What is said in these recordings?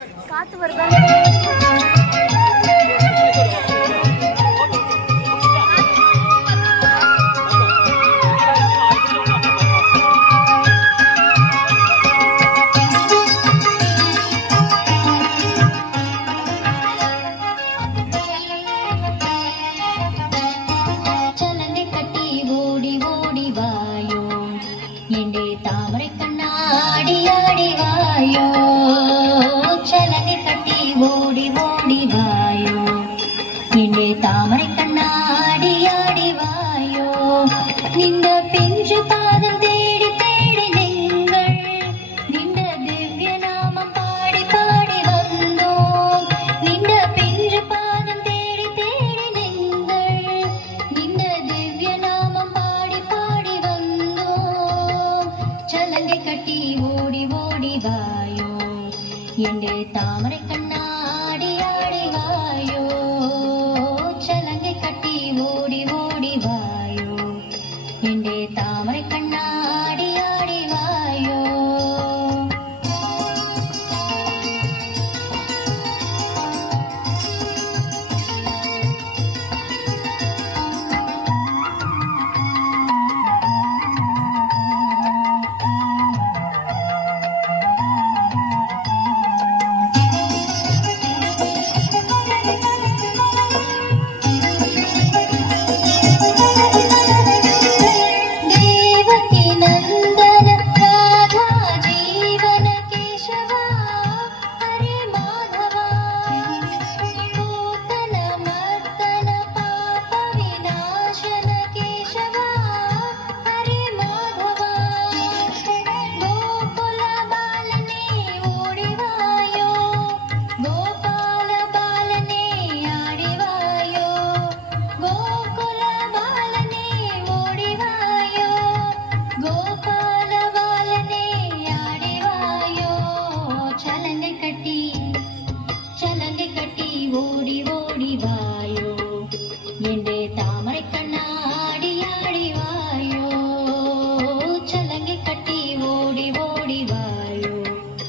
காத்து வருதா? தாமரை கண்ணாடி ஆடி வாயோ, சலங்கை கட்டி ஓடி ஓடி வாயோ, எங்கே தாமரை கண்ணாடி ஆடி வாயோ. நின்ற பிஞ்சு பாதம் தேடி தேடி நீங்கள் நின்ற திவ்ய நாமம் பாடி பாடி வந்தோம். நின்ற பிஞ்சு பாதம் தேடி தேடி நீங்கள் நின்ற திவ்ய நாமம் பாடி பாடி வந்தோம். சலங்கை கட்டி ஓடி ஓடி வாயோ, எங்கே தாமரை கண்ணாடி ஆடி வாயோ, சலங்கை கட்டி ஓடி ஓடி வாயோ, எங்கே தாமரை கண்ணாடி ஆடி வாயோ. ஓடி ஓடி வாயோ, எங்கே தாமரை கண்ணாடி ஆடி வாயோ, சலங்கை கட்டி ஓடி ஓடி வாயோ, எங்கே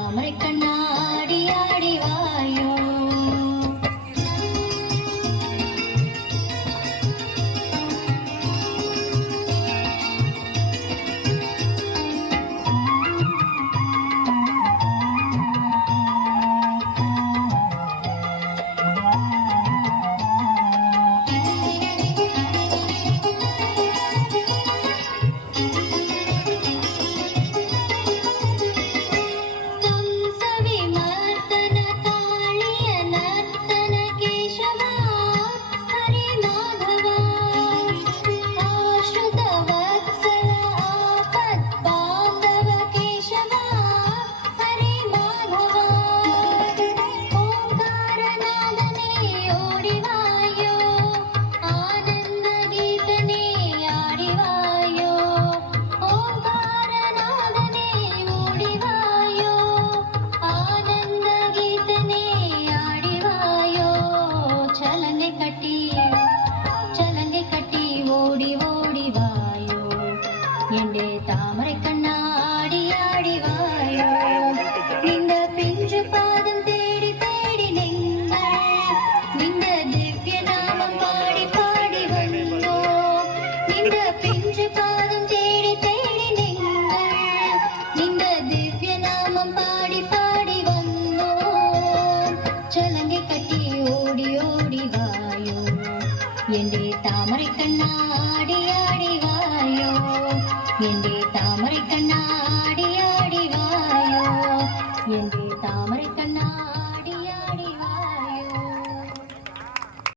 தாமரை கண்ணாடி ஆடி வாயோ. எங்கே தாமரை கண்ணாடி ஆடி வாயோ, இந்த பிஞ்சு பாதம் தேடி தேடி நீங்கள் இந்த திவ்ய நாமம் பாடி பாடி வந்தோம். இந்த பிஞ்சு பாதம் தேடி தேடி நீங்கள் இந்த திவ்ய நாமம் பாடி பாடி வந்தோம். சலங்கை கட்டி ஓடி ஓடி வாயோ, எங்கே தாமரை கண்ணாடி ஆடி வாயோ, எங்கே தாமரை கண்ணாடி ஆடி வாயோ, எங்கே தாமரை